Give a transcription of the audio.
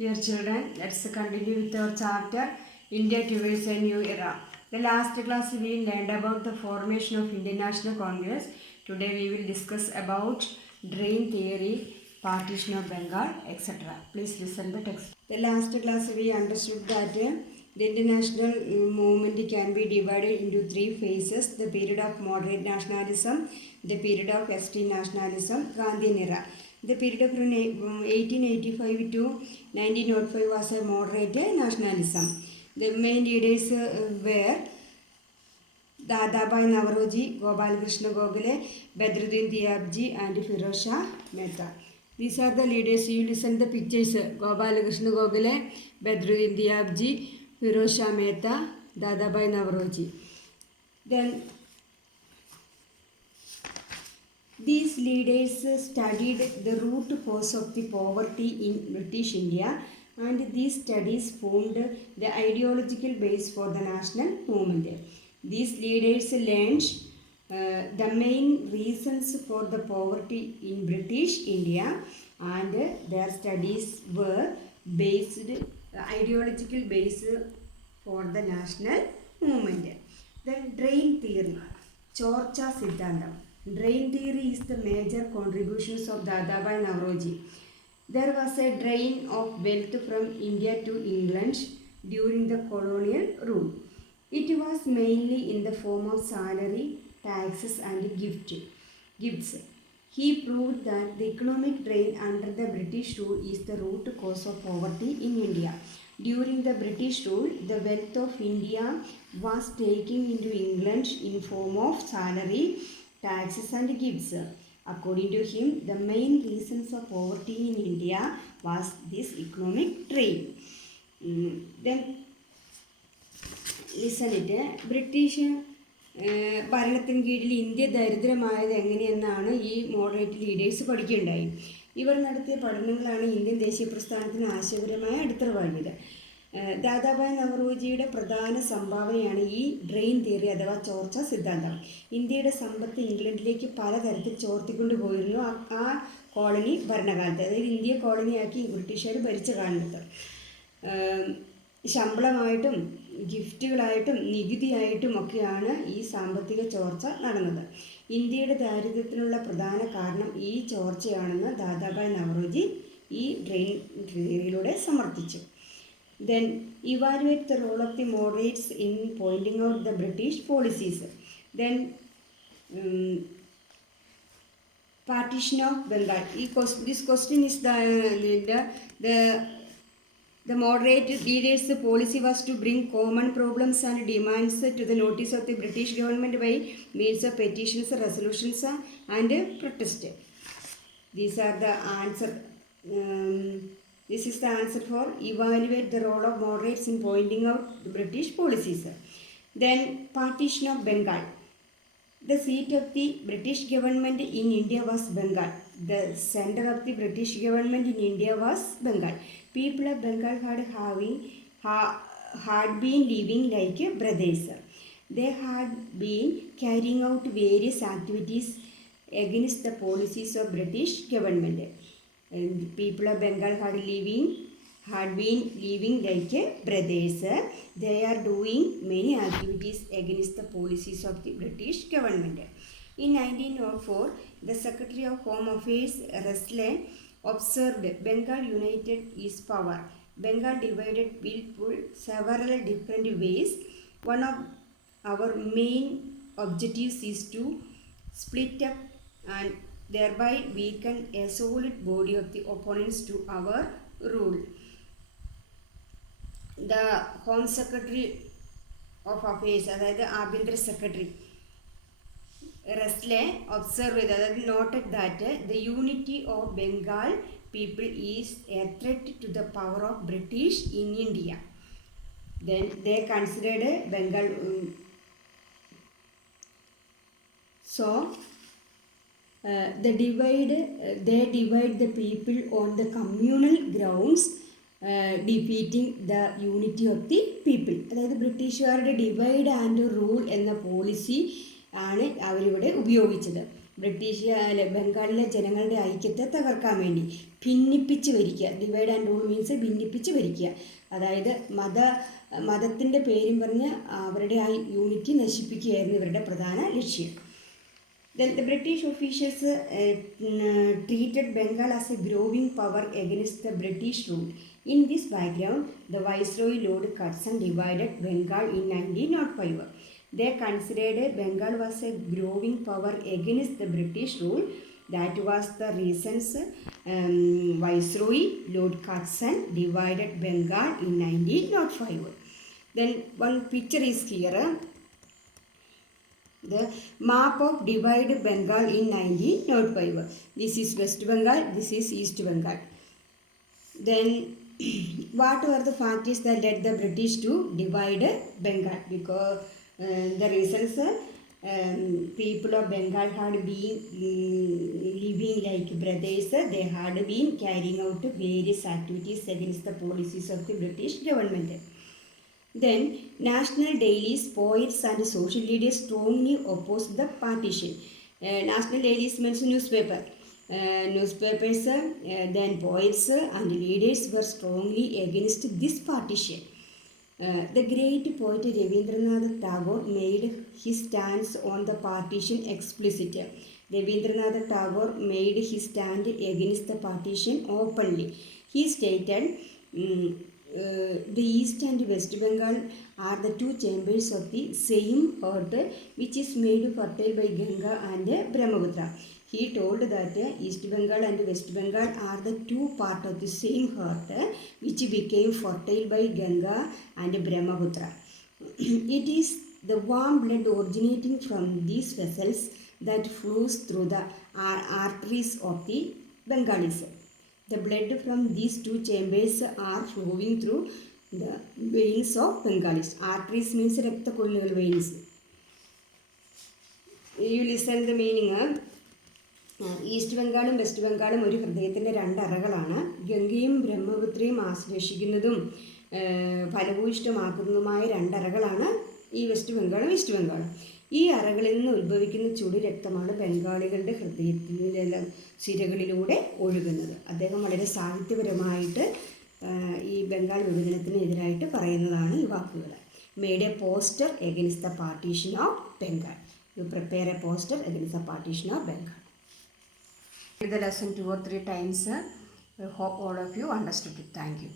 Dear children, let's continue with our chapter India towards a new era. The last class we learned about the formation of Indian National Congress. Today we will discuss about drain theory, partition of Bengal, etc. Please listen the text. The last class we understood that the international movement can be divided into three phases: the period of moderate nationalism, the period of extreme nationalism, Gandhian era. The period of 1885 to 1905 was a moderate nationalism. The main leaders were Dadabhai Naoroji, Gopal Krishna Gokhale, Badruddin Tyabji and Firoz Shah Mehta. These are the leaders. You listen the pictures. Gopal Krishna Gokhale, Badruddin Tyabji, Firoz Shah Mehta, Dadabhai Naoroji. Then these leaders studied the root cause of the poverty in British India, and these studies formed the ideological base for the national movement. These leaders learned the main reasons for the poverty in British India, and their studies were based ideological base for the national movement. Then drain theory, Chorcha Siddhantam. Drain theory is the major contributions of Dadabhai Naoroji. There was a drain of wealth from India to England during the colonial rule. It was mainly in the form of salary, taxes and gifts. He proved that the economic drain under the British rule is the root cause of poverty in India. During the British rule, the wealth of India was taken into England in form of salary, taxes and gifts. According to him, the main reasons of poverty in India was this economic drain. Then listen it. British ഭരണത്തിന് കീഴിൽ India ദരിദ്രമായത് എങ്ങനെയെന്നാണ് ഈ moderate leaders പഠിക്കുകയുണ്ടായി. ഇവർ നടത്തിയ പഠനങ്ങളാണ് Indian ദേശീയ പ്രസ്ഥാനത്തിന് ആശയപരമായ അടിത്തറവാഴിയത്. ദാദാഭായ് നവറോജിയുടെ പ്രധാന സംഭാവനയാണ് ഈ ഡ്രെയിൻ തിയറി അഥവാ ചോർച്ച സിദ്ധാന്തം. ഇന്ത്യയുടെ സമ്പത്ത് ഇംഗ്ലണ്ടിലേക്ക് പലതരത്തിൽ ചോർത്തിക്കൊണ്ട് പോയിരുന്നു ആ കോളനി ഭരണകാലത്ത്. അതായത് ഇന്ത്യ കോളനിയാക്കി ബ്രിട്ടീഷുകാർ ഭരിച്ച കാലത്ത് ശമ്പളമായിട്ടും ഗിഫ്റ്റുകളായിട്ടും നികുതിയായിട്ടും ഒക്കെയാണ് ഈ സാമ്പത്തിക ചോർച്ച നടന്നത്. ഇന്ത്യയുടെ ദാരിദ്ര്യത്തിനുള്ള പ്രധാന കാരണം ഈ ചോർച്ചയാണെന്ന് ദാദാഭായ് നവറോജി ഈ drain തിയറിയിലൂടെ സമർത്ഥിച്ചു. Then evaluate the role of the moderates in pointing out the British policies. Then partition of Bengal. This question is the moderate leaders' policy was to bring common problems and demands to the notice of the British government by means of petitions, resolutions and protest. These are the answer. This is the answer for evaluate the role of moderates in pointing out the British policies. Then partition of Bengal. The seat of the British government in India was Bengal. The center of the British government in India was Bengal. People of Bengal had been living like brothers. They had been carrying out various activities against the policies of British government. And the people of Bengal had been living like brothers. They are doing many activities against the policies of the British government. In 1904, the Secretary of Home Affairs, Russell, observed Bengal united its power. Bengal divided will pull several different ways. One of our main objectives is to split up and thereby weaken a solid body of the opponents to our rule. The Home Secretary of Affairs, അതായത് ആഭ്യന്തര secretary റസ്ലെ observe ചെയ്ത് അതായത് noted that the unity of Bengal people is a threat to the power of British in India. Then they considered Bengal they divide the people on the communal grounds, defeating the unity of the people. അതായത് ബ്രിട്ടീഷുകാരുടെ divide and rule എന്ന policy ആണ് അവരിവിടെ ഉപയോഗിച്ചത്. British ബംഗാളിലെ ജനങ്ങളുടെ ഐക്യത്തെ തകർക്കാൻ വേണ്ടി ഭിന്നിപ്പിച്ച് ഭരിക്കുക. ഡിവൈഡ് ആൻഡ് റൂൾ മീൻസ് ഭിന്നിപ്പിച്ച് ഭരിക്കുക. അതായത് മതത്തിൻ്റെ പേരും പറഞ്ഞ് അവരുടെ ആ യൂണിറ്റി നശിപ്പിക്കുകയായിരുന്നു ഇവരുടെ പ്രധാന ലക്ഷ്യം. Then the British officials treated Bengal as a growing power against the British rule. In this background, the Viceroy Lord Curzon divided Bengal in 1905. They considered Bengal was a growing power against the British rule. That was the reasons Viceroy Lord Curzon divided Bengal in 1905. Then one picture is here. The map of divide Bengal in 1905. This is West Bengal, this is East Bengal. Then what were the factors that led the British to divide Bengal? Because the reasons people of Bengal had been living like brothers. They had been carrying out various activities against the policies of the British government. Then, national dailies, poets and social leaders strongly opposed the partition. National dailies means newspaper. Newspapers, then poets and leaders were strongly against this partition. The great poet Rabindranath Tagore made his stance on the partition explicit. Rabindranath Tagore made his stand against the partition openly. He stated, the East and West Bengal are the two chambers of the same heart which is made fertile by Ganga and Brahmaputra. He told that East Bengal and West Bengal are the two parts of the same heart which became fertile by Ganga and Brahmaputra. It is the warm blood originating from these vessels that flows through the arteries of the Bengalis. The blood from these two chambers are flowing through the veins of Bengalis. Arteries means raktakollugal veins. You listen the meaning. East ബംഗാളും west ബംഗാളും ഒരു ഹൃദയത്തിൻ്റെ രണ്ടറകളാണ്. ഗംഗയും ബ്രഹ്മപുത്രയും ആശ്ലേഷിക്കുന്നതും ഫലഭൂയിഷ്ടമാക്കുന്നതുമായ രണ്ടറകളാണ് ഈ west ബംഗാളും east ബംഗാളും. ഈ അറകളിൽ നിന്ന് ഉത്ഭവിക്കുന്ന ചുടു രക്തമാണ് ബംഗാളികളുടെ ഹൃദയത്തിലെ സിരകളിലൂടെ ഒഴുകുന്നത്. അദ്ദേഹം വളരെ സാഹിത്യപരമായിട്ട് ഈ ബംഗാൾ വിഭജനത്തിനെതിരായിട്ട് പറയുന്നതാണ് ഈ വാക്കുകൾ. Made A poster against the partition of Bengal. U prepare A poster against the partition of Bengal. The lesson 2 or 3 times. I hope all of you understood it. Thank you.